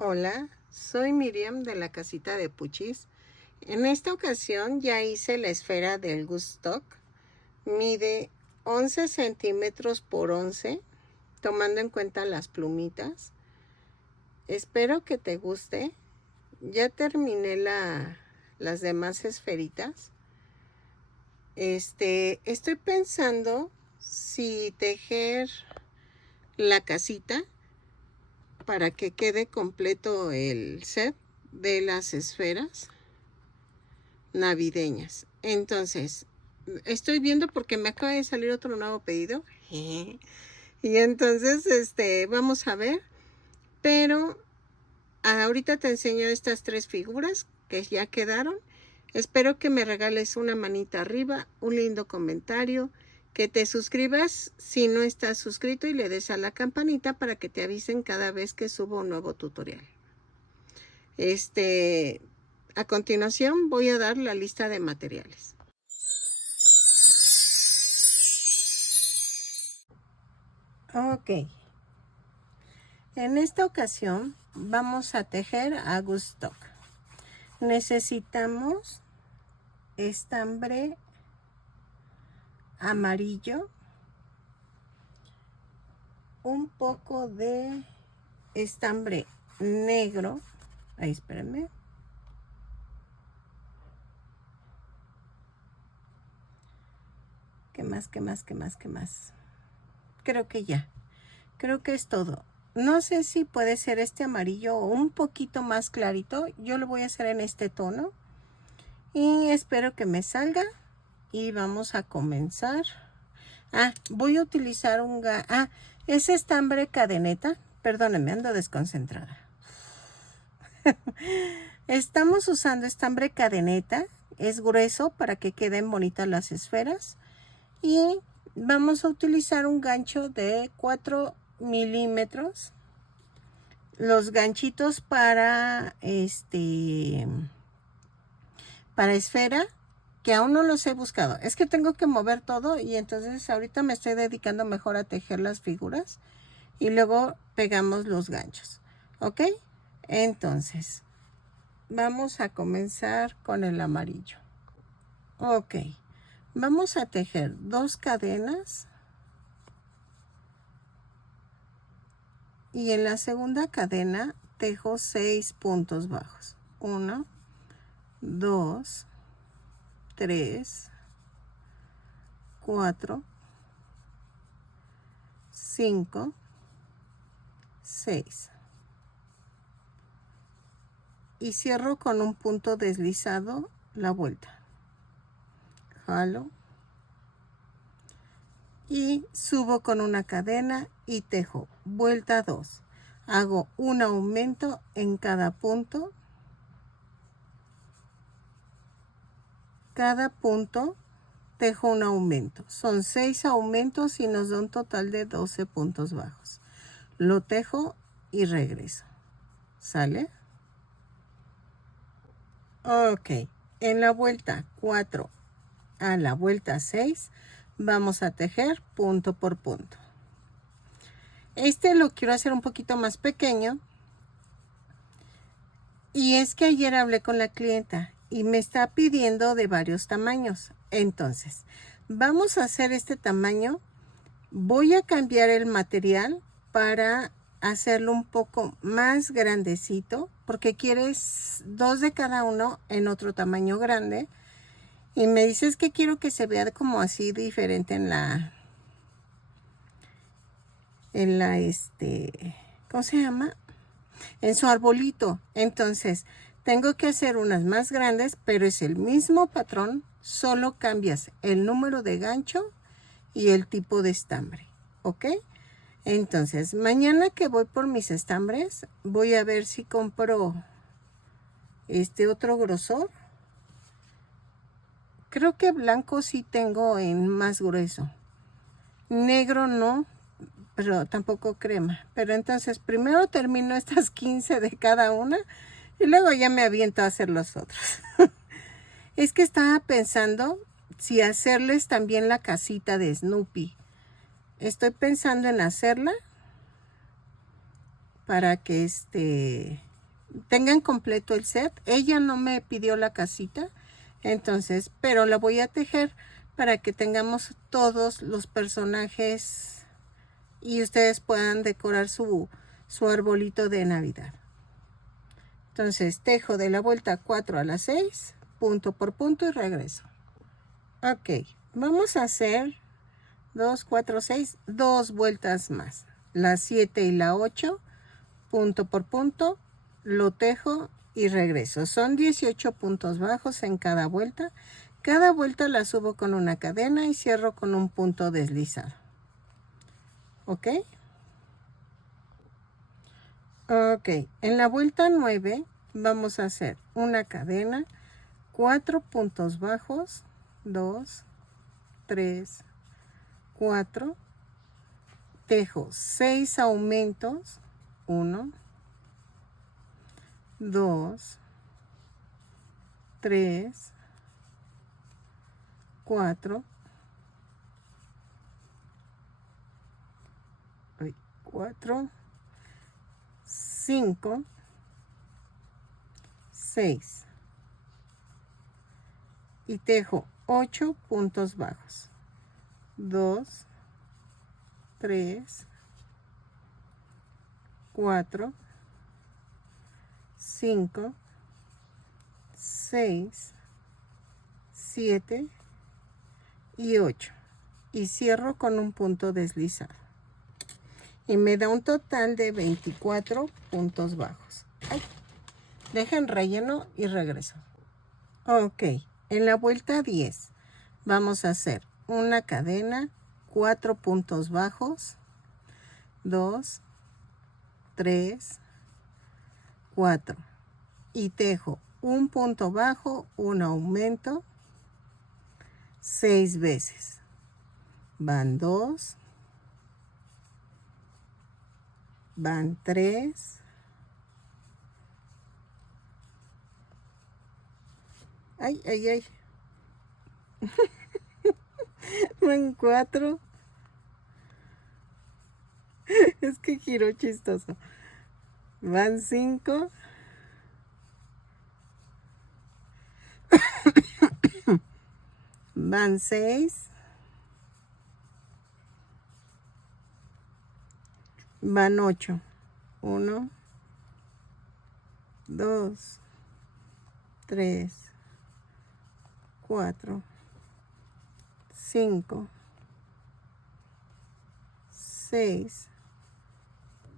Hola, soy Miriam de la casita de Puchis. En esta ocasión ya hice la esfera del Gustock. Mide 11 centímetros por 11, tomando en cuenta las plumitas. Espero que te guste. Ya terminé las demás esferitas. Estoy pensando si tejer la casita para que quede completo el set de las esferas navideñas. Entonces, estoy viendo porque me acaba de salir otro nuevo pedido. Y entonces, vamos a ver. Pero ahorita te enseño estas tres figuras que ya quedaron. Espero que me regales una manita arriba, un lindo comentario, que te suscribas si no estás suscrito y le des a la campanita para que te avisen cada vez que subo un nuevo tutorial. A continuación voy a dar la lista de materiales. Ok. En esta ocasión vamos a tejer a Gustock. Necesitamos estambre amarillo, un poco de estambre negro. Ahí, espérenme. ¿Qué más? Creo que ya. Creo que es todo. No sé si puede ser este amarillo o un poquito más clarito. Yo lo voy a hacer en este tono. Y espero que me salga. Y vamos a comenzar. Voy a utilizar es estambre cadeneta. Perdónenme, ando desconcentrada. Estamos usando estambre cadeneta. Es grueso para que queden bonitas las esferas. Y vamos a utilizar un gancho de 4 milímetros. Los ganchitos para esfera, que aún no los he buscado. Es que tengo que mover todo y entonces ahorita me estoy dedicando mejor a tejer las figuras y luego pegamos los ganchos. ¿Ok? Entonces, vamos a comenzar con el amarillo. Ok. Vamos a tejer 2 cadenas. Y en la segunda cadena tejo 6 puntos bajos. 1, 2, 3, 4, 5, 6. Y cierro con un punto deslizado la vuelta. Jalo. Y subo con una cadena y tejo vuelta 2. Hago un aumento en cada punto. Cada punto tejo un aumento. Son 6 aumentos y nos da un total de 12 puntos bajos. Lo tejo y regreso. ¿Sale? Ok. En la vuelta 4 a la vuelta 6 vamos a tejer punto por punto. Lo quiero hacer un poquito más pequeño. Y es que ayer hablé con la clienta y me está pidiendo de varios tamaños. Entonces, vamos a hacer este tamaño. Voy a cambiar el material para hacerlo un poco más grandecito, porque quieres 2 de cada uno en otro tamaño grande. Y me dices que quiero que se vea como así diferente en la ¿cómo se llama? En su arbolito. Entonces, tengo que hacer unas más grandes, pero es el mismo patrón, solo cambias el número de gancho y el tipo de estambre. ¿Ok? Entonces, mañana que voy por mis estambres, voy a ver si compro otro grosor. Creo que blanco sí tengo en más grueso. Negro no, pero tampoco crema. Pero entonces primero termino estas 15 de cada una y luego ya me aviento a hacer los otros. Es que estaba pensando si hacerles también la casita de Snoopy. Estoy pensando en hacerla para que tengan completo el set. Ella no me pidió la casita, entonces, pero la voy a tejer para que tengamos todos los personajes y ustedes puedan decorar su arbolito de Navidad. Entonces tejo de la vuelta 4 a la 6, punto por punto y regreso. Ok, vamos a hacer 2, 4, 6, 2 vueltas más. La 7 y la 8, punto por punto, lo tejo y regreso. Son 18 puntos bajos en cada vuelta. Cada vuelta la subo con una cadena y cierro con un punto deslizado. ¿Ok? Ok, en la vuelta 9 vamos a hacer una cadena, 4 puntos bajos, 2, 3, 4, tejo 6 aumentos, 1, 2, 3, 4, 5, 6 y tejo 8 puntos bajos, 2, 3, 4, 5, 6, 7 y 8 y cierro con un punto deslizado y me da un total de 24 puntos bajos. Ay, dejen relleno y regreso. Ok, en la vuelta 10 vamos a hacer una cadena, 4 puntos bajos, 2, 3, 4 y tejo un punto bajo, un aumento 6 veces. Van 2, van 3, ay, ay, ay, van 4, es que giró chistoso, van 5, van 6, van 8, 1, 2, 3, 4, 5, 6,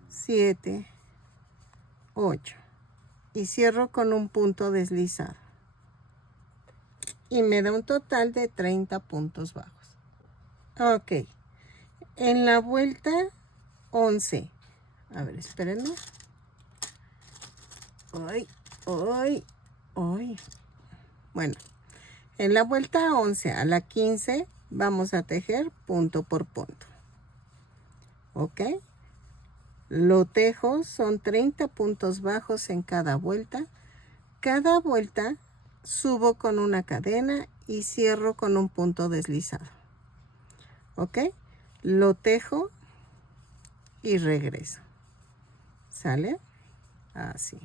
7, 8 y cierro con un punto deslizado y me da un total de 30 puntos bajos. Ok, en la vuelta 11, a ver, espérenme. Ay, ay, ay. Bueno, en la vuelta 11 a la 15 vamos a tejer punto por punto. ¿Ok? Lo tejo, son 30 puntos bajos en cada vuelta. Cada vuelta subo con una cadena y cierro con un punto deslizado. ¿Ok? Lo tejo y regreso. ¿Sale? Así.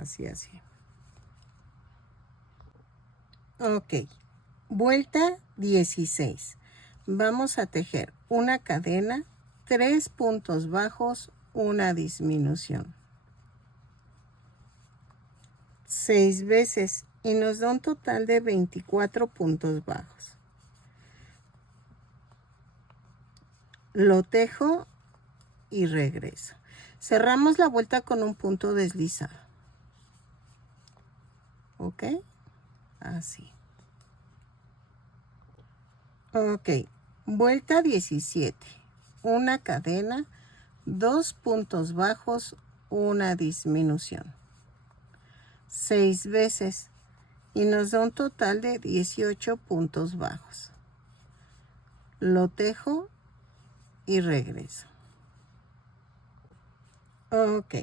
Así, así. Ok. Vuelta 16. Vamos a tejer una cadena, 3 puntos bajos, una disminución. 6 veces y nos da un total de 24 puntos bajos. Lo tejo y regreso. Cerramos la vuelta con un punto deslizado. ¿Ok? Así. Ok. Vuelta 17. Una cadena, 2 puntos bajos, una disminución. 6 veces y nos da un total de 18 puntos bajos. Lo tejo y regreso. Ok,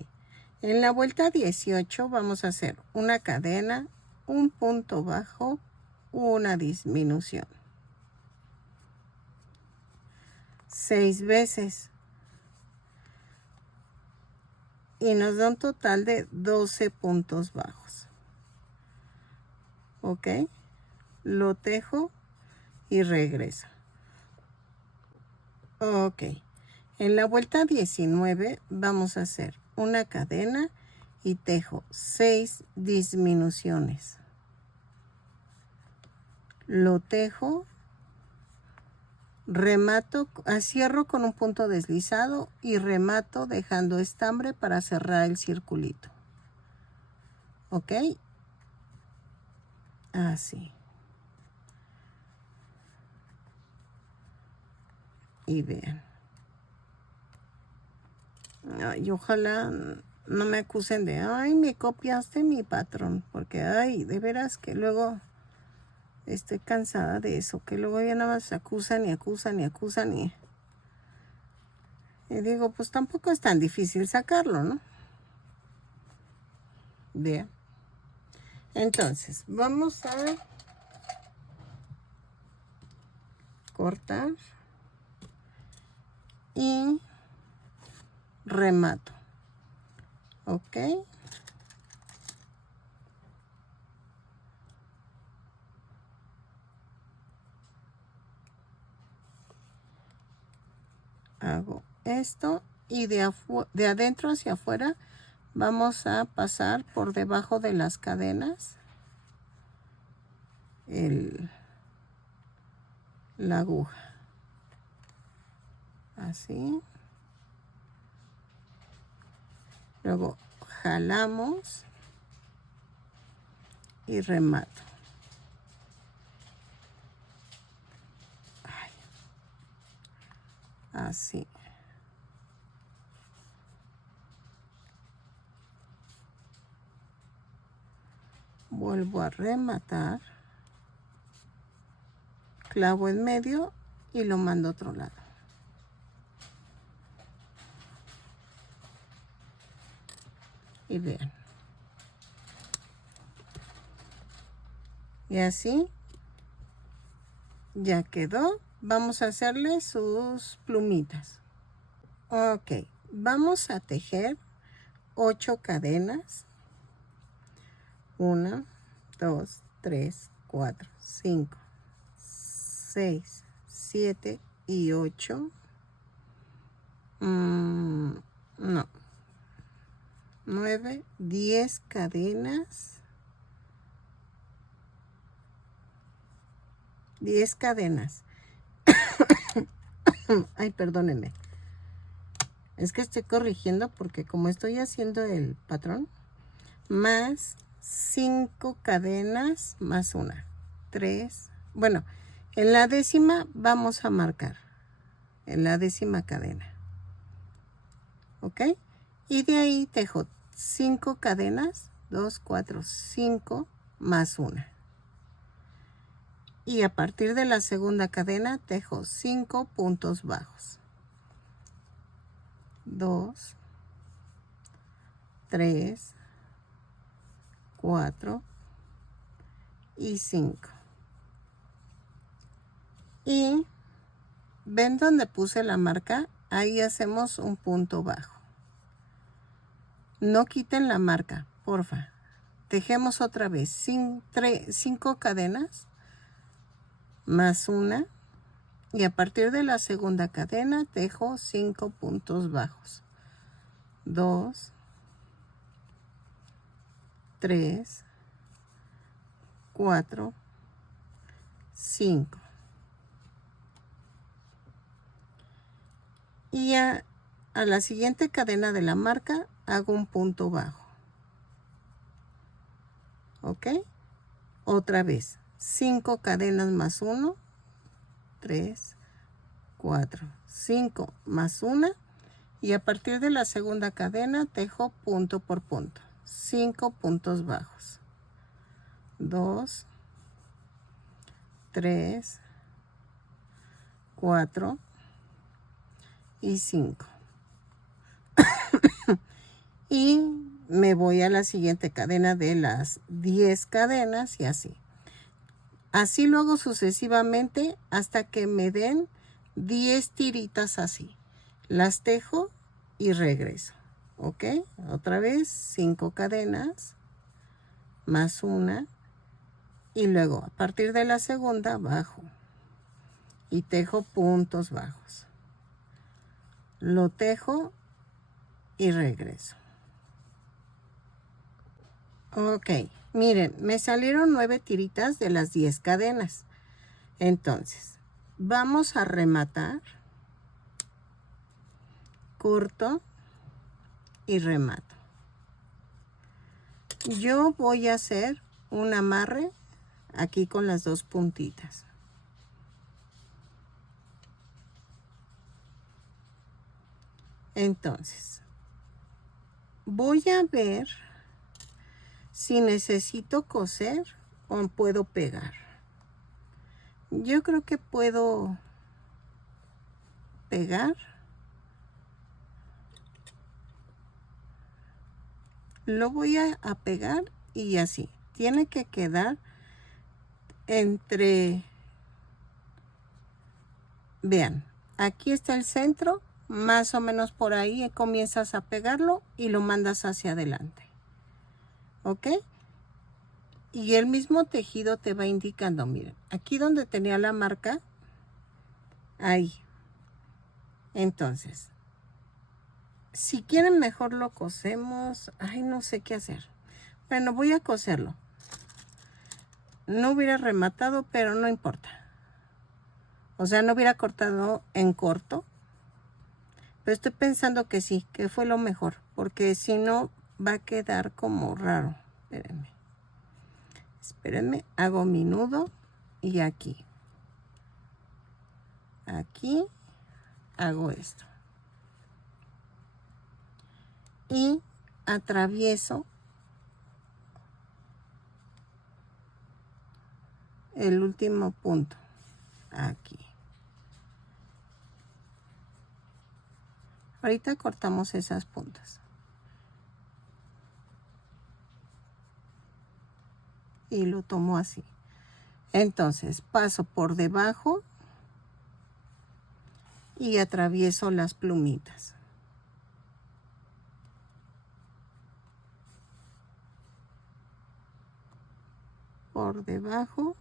en la vuelta 18 vamos a hacer una cadena, un punto bajo, una disminución. 6 veces. Y nos da un total de 12 puntos bajos. ¿Ok? Lo tejo y regreso. Ok. En la vuelta 19 vamos a hacer una cadena y tejo 6 disminuciones. Lo tejo, remato, cierro con un punto deslizado y remato dejando estambre para cerrar el circulito. ¿Ok? Así. Y vean. Ay, ojalá no me acusen de, ay, me copiaste mi patrón, porque, ay, de veras que luego estoy cansada de eso, que luego ya nada más acusan y acusan y acusan y digo, pues tampoco es tan difícil sacarlo, ¿no? Vean. Entonces, vamos a cortar y remato. ¿Ok? Hago esto y de adentro hacia afuera vamos a pasar por debajo de las cadenas la aguja. Así. Luego jalamos y remato. Ay. Así. Vuelvo a rematar. Clavo en medio y lo mando a otro lado. Y vean. Y así ya quedó. Vamos a hacerle sus plumitas. Ok, vamos a tejer 8 cadenas. 1, 2, 3, 4, 5, 6, 7 y 8. No. 9, 10 cadenas. 10 cadenas. Ay, perdónenme. Es que estoy corrigiendo porque como estoy haciendo el patrón, más 5 cadenas más una. 3. Bueno, en la décima vamos a marcar. En la décima cadena. ¿Ok? Y de ahí tejo 5 cadenas. 2, 4, 5 más una. Y a partir de la segunda cadena tejo 5 puntos bajos. 2, 3, 4 y 5. Y ven donde puse la marca, ahí hacemos un punto bajo. No quiten la marca, porfa. Tejemos otra vez 5 cadenas más una. Y a partir de la segunda cadena tejo 5 puntos bajos. 2, 3, 4, 5. Y a la siguiente cadena de la marca hago un punto bajo. ¿Ok? Otra vez. 5 cadenas más 1. 3, 4, 5 más 1. Y a partir de la segunda cadena tejo punto por punto. 5 puntos bajos. 2, 3, 4 y 5. Y me voy a la siguiente cadena de las 10 cadenas y así. Así lo hago sucesivamente hasta que me den 10 tiritas así. Las tejo y regreso. ¿Ok? Otra vez 5 cadenas más una. Y luego a partir de la segunda bajo. Y tejo puntos bajos. Lo tejo y regreso. Ok, miren, me salieron 9 tiritas de las 10 cadenas. Entonces, vamos a rematar. Corto y remato. Yo voy a hacer un amarre aquí con las 2 puntitas. Entonces, voy a ver si necesito coser o puedo pegar. Yo creo que puedo pegar. Lo voy a pegar y así. Tiene que quedar entre... Vean, aquí está el centro. Más o menos por ahí comienzas a pegarlo y lo mandas hacia adelante. ¿Ok? Y el mismo tejido te va indicando, miren, aquí donde tenía la marca, ahí. Entonces, si quieren mejor lo cosemos. Ay, no sé qué hacer. Bueno, voy a coserlo. No hubiera rematado, pero no importa. O sea, no hubiera cortado en corto. Pero estoy pensando que sí, que fue lo mejor. Porque si no, va a quedar como raro. Espérenme. Espérenme, hago mi nudo y aquí. Aquí hago esto. Y atravieso el último punto. Aquí. Ahorita cortamos esas puntas. Y lo tomo así. Entonces paso por debajo y atravieso las plumitas. Por debajo.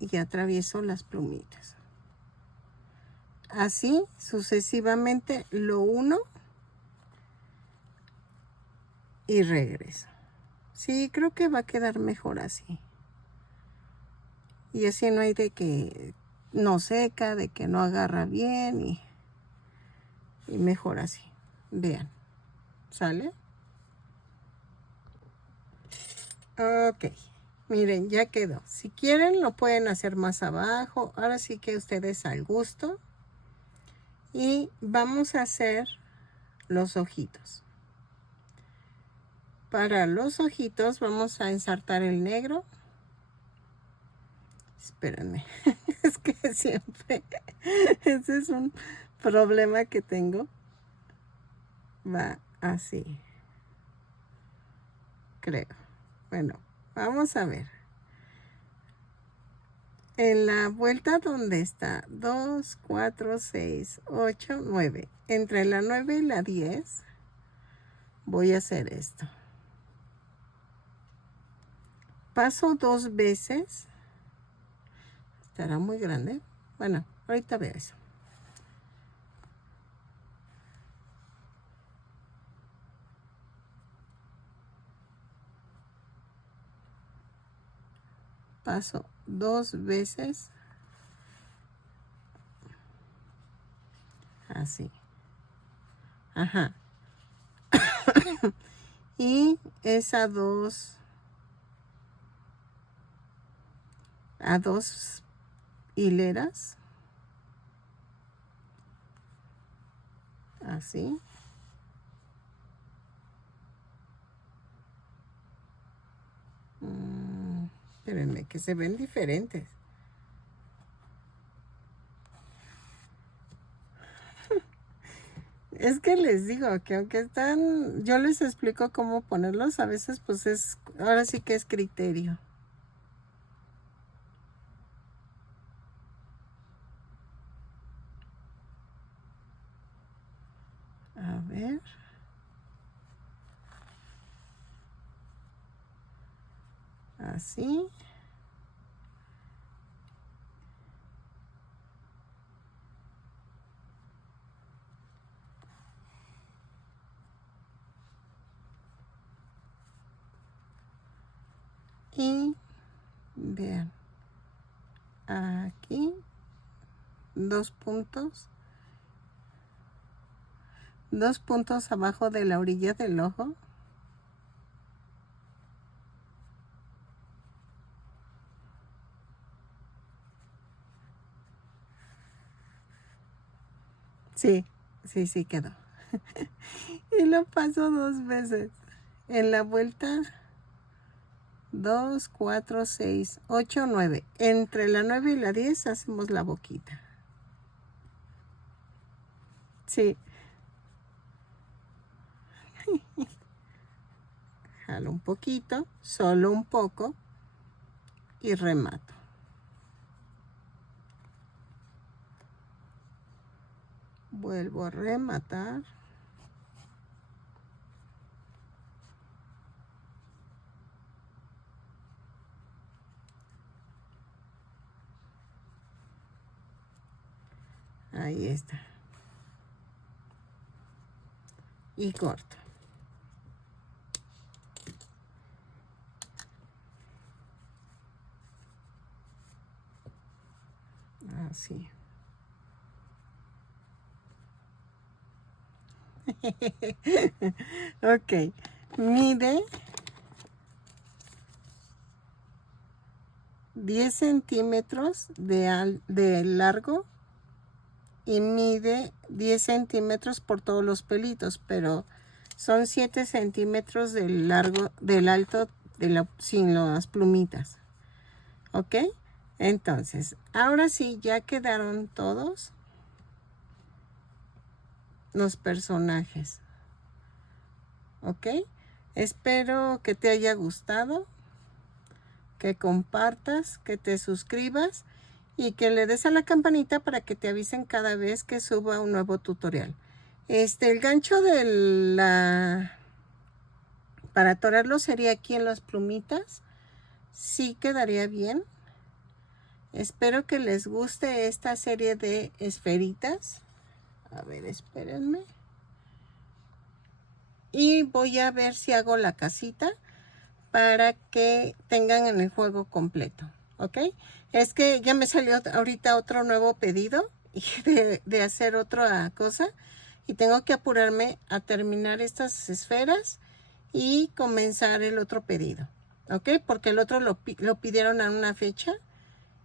Y atravieso las plumitas. Así sucesivamente lo uno y regreso. Sí, creo que va a quedar mejor así. Y así no hay de que no seca, de que no agarra bien y mejor así. Vean, ¿sale? Ok, miren, ya quedó. Si quieren lo pueden hacer más abajo. Ahora sí que ustedes al gusto. Y vamos a hacer los ojitos. Para los ojitos vamos a ensartar el negro. Espérenme, es que siempre, ese es un problema que tengo. Va así, creo. Bueno, vamos a ver. En la vuelta donde está 2, 4, 6, 8, 9. Entre la 9 y la 10 voy a hacer esto. Paso 2 veces. ¿Estará muy grande? Bueno, ahorita veo eso. Paso 2 veces. Así. Ajá. Y esa a dos hileras. Así. Espérenme, que se ven diferentes. Es que les digo que aunque están, yo les explico cómo ponerlos, a veces pues ahora sí que es criterio. ver. Así. Y vean, aquí 2 puntos. 2 puntos abajo de la orilla del ojo. Sí, sí quedó. Y lo paso 2 veces. En la vuelta 2, 4, 6, 8, 9. Entre la 9 y la 10 hacemos la boquita. Sí. Jalo un poquito, solo un poco, y remato. Vuelvo a rematar. Ahí está. Y corto. Así. Ok. Mide 10 centímetros de largo y mide 10 centímetros por todos los pelitos, pero son 7 centímetros del largo, del alto sin las plumitas. ¿Ok? Entonces, ahora sí, ya quedaron todos los personajes. ¿Ok? Espero que te haya gustado, que compartas, que te suscribas y que le des a la campanita para que te avisen cada vez que suba un nuevo tutorial. El gancho para atorarlo sería aquí en las plumitas. Sí quedaría bien. Espero que les guste esta serie de esferitas. A ver, espérenme. Y voy a ver si hago la casita para que tengan en el juego completo. ¿Ok? Es que ya me salió ahorita otro nuevo pedido de hacer otra cosa. Y tengo que apurarme a terminar estas esferas y comenzar el otro pedido. ¿Ok? Porque el otro lo pidieron a una fecha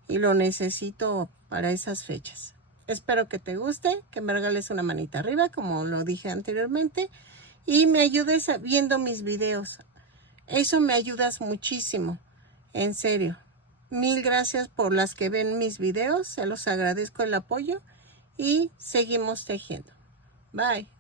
y lo necesito para esas fechas. Espero que te guste, que me regales una manita arriba, como lo dije anteriormente, y me ayudes viendo mis videos. Eso me ayudas muchísimo, en serio. Mil gracias por las que ven mis videos, se los agradezco el apoyo y seguimos tejiendo. Bye.